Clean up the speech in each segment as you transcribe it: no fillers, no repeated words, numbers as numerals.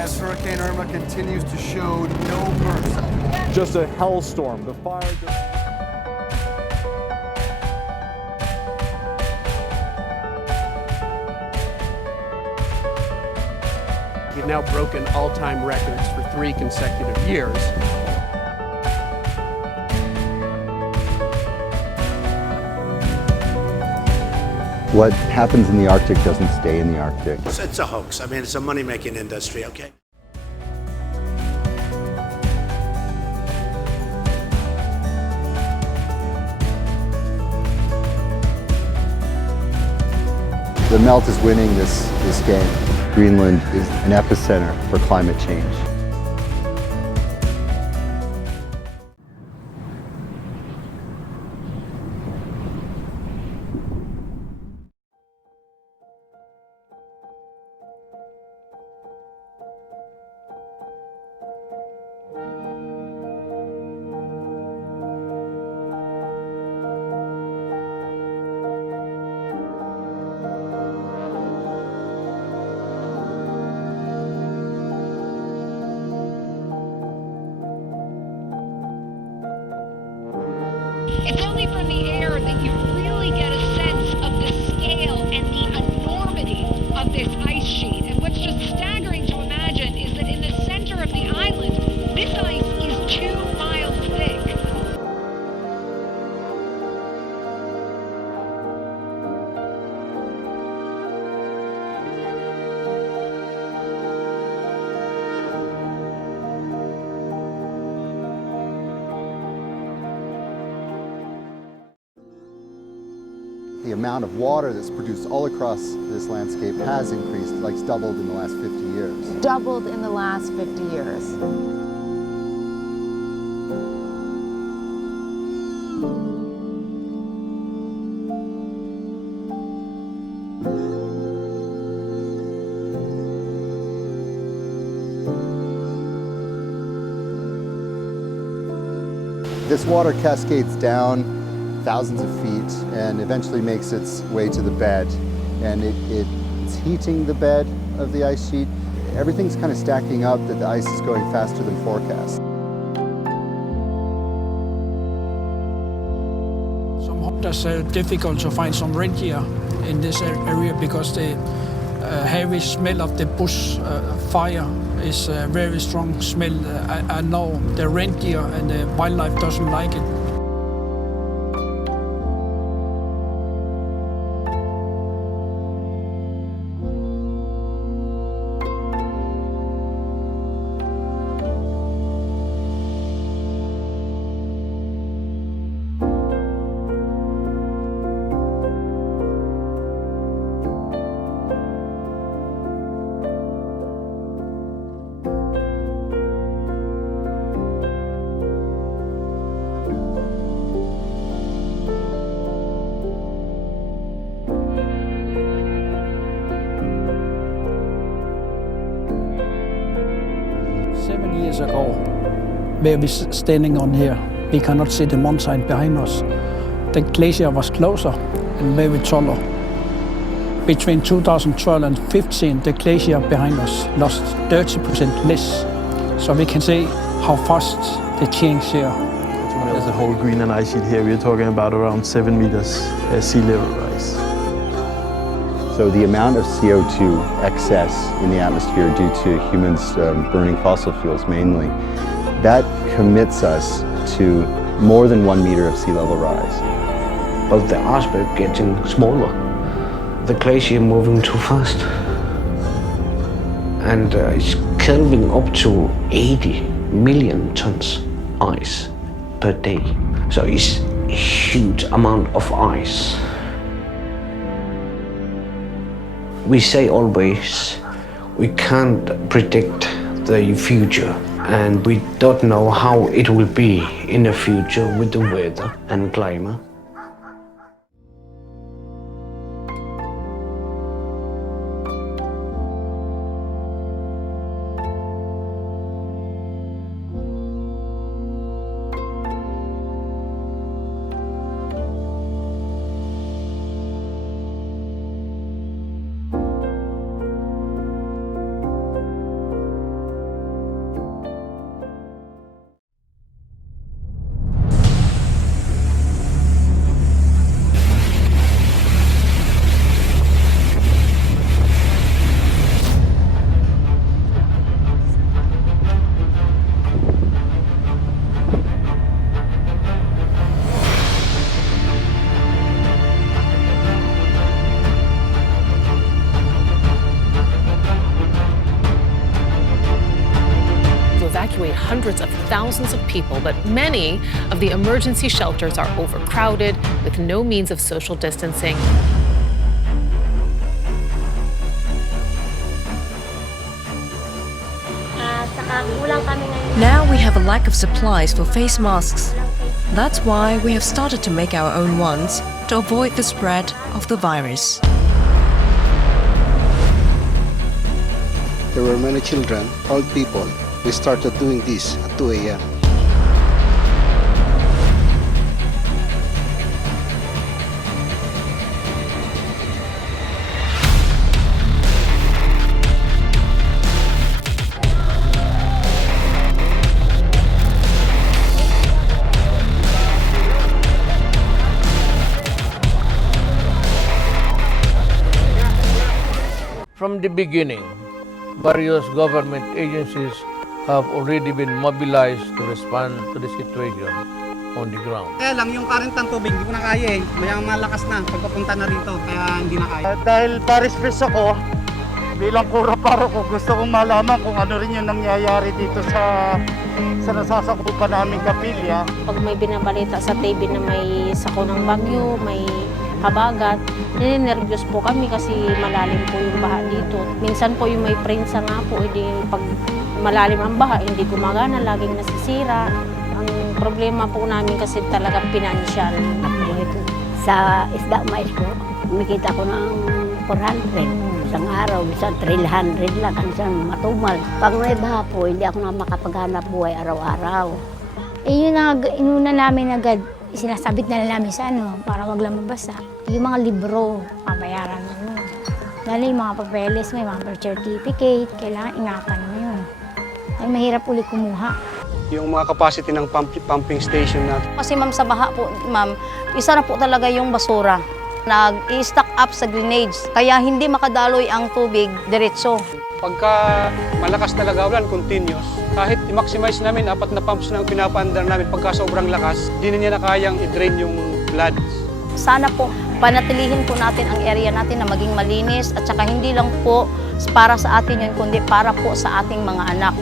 as Hurricane Irma continues to show no mercy. Just a hellstorm. The fire. We've now broken all-time records for 3 consecutive years. What happens in the Arctic doesn't stay in the Arctic. It's a hoax. I mean, it's a money-making industry, okay? The melt is winning this game. Greenland is an epicenter for climate change. It's only from the air that you really get a sense of the scale and the enormity of this ice sheet. And what's just staggering to imagine is that in the center of the island, this ice is 2 miles thick. The amount of water that's produced all across this landscape has increased, like it's doubled in the last 50 years. Doubled in the last 50 years. This water cascades down thousands of feet and eventually makes its way to the bed. And it's heating the bed of the ice sheet. Everything's kind of stacking up that the ice is going faster than forecast. Some hunters are difficult to find some reindeer in this area because the heavy smell of the bush fire is a very strong smell. I know the reindeer and the wildlife doesn't like it. Years ago, where we're standing on here, we cannot see the mountain behind us. The glacier was closer and very taller. Between 2012 and 2015, the glacier behind us lost 30% less. So we can see how fast the change here. There's a whole Greenland ice sheet here. We're talking about around 7 meters sea level rise. So the amount of CO2 excess in the atmosphere due to humans burning fossil fuels mainly, that commits us to more than 1 meter of sea level rise. But the iceberg getting smaller, the glacier moving too fast. And it's calving up to 80 million tons ice per day. So it's a huge amount of ice. We say always, we can't predict the future, and we don't know how it will be in the future with the weather and climate. hundreds of thousands of people, but many of the emergency shelters are overcrowded with no means of social distancing. Now we have a lack of supplies for face masks. That's why we have started to make our own ones to avoid the spread of the virus. There were many children, old people. We started doing this at 2 a.m. From the beginning, various government agencies have already been mobilized to respond to the situation on the ground. Kaya lang yung current ng tubig, hindi ko na kaya eh. Mayang malakas na pagpapunta na rito, kaya hindi na kaya. Dahil paris-pres ako, bilang kura-paro ko, gusto kong malaman kung ano rin yung nangyayari dito sa nasasakupan naming kapilya. Pag may binabalita sa TV na may sako ng bagyo, may habagat, ninenervyos po kami kasi malalim po yung baha dito. Minsan po yung may prensa nga po, hindi pag malalim ang baha, hindi gumagana, laging nasisira. Ang problema po namin kasi talaga financial. Sa isda mais ko, kumikita ko ng 400. Isang araw, isang 300 lang, isang matumal. Pag may baha po, hindi ako na makapaghanap buhay araw-araw. Yun inuna namin agad. Sinasabit na namin sa para wag lang mabasa. Yung mga libro, pabayaran mo yun. Lalo yung mga papeles, may mga birth certificate, kailangan ingatan mo yun. Ay mahirap uli kumuha. Yung mga capacity ng pumping station natin. Kasi ma'am, sa baha po, ma'am, isa na po talaga yung basura. Nag-i-stack up sa grenades, kaya hindi makadaloy ang tubig diretso. Pagka malakas talaga ulan, continuous, kahit i-maximize namin, 4 na pumps na pinapaandar namin, pagka sobrang lakas, di na niya na kayang i-drain yung flood. Sana po, panatilihin po natin ang area natin na maging malinis at saka hindi lang po para sa atin yun, kundi para po sa ating mga anak.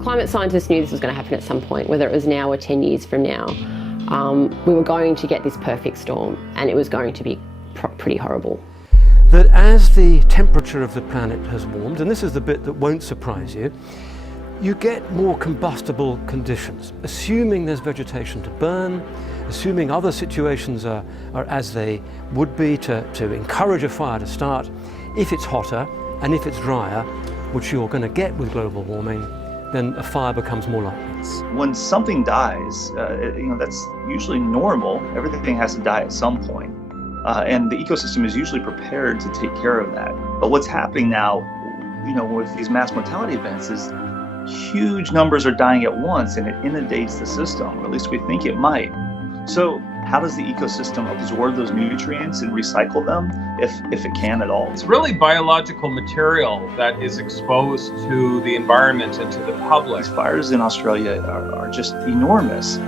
Climate scientists knew this was going to happen at some point, whether it was now or 10 years from now. We were going to get this perfect storm, and it was going to be pretty horrible. That as the temperature of the planet has warmed, and this is the bit that won't surprise you, you get more combustible conditions. Assuming there's vegetation to burn, assuming other situations are as they would be to encourage a fire to start, if it's hotter and if it's drier, which you're going to get with global warming, then a fire becomes more likely. When something dies, that's usually normal. Everything has to die at some point. And the ecosystem is usually prepared to take care of that. But what's happening now, with these mass mortality events is huge numbers are dying at once and it inundates the system, or at least we think it might. So how does the ecosystem absorb those nutrients and recycle them, if it can at all? It's really biological material that is exposed to the environment and to the public. These fires in Australia are just enormous,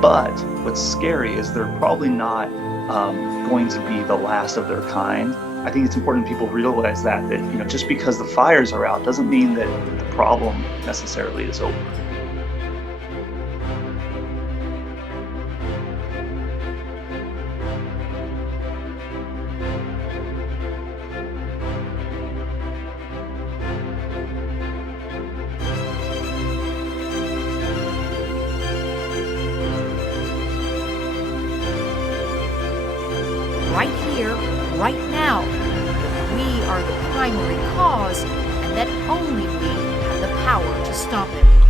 but what's scary is they're probably not going to be the last of their kind. I think it's important people realize that just because the fires are out doesn't mean that the problem necessarily is over. right here, right now. We are the primary cause, and that only we have the power to stop it.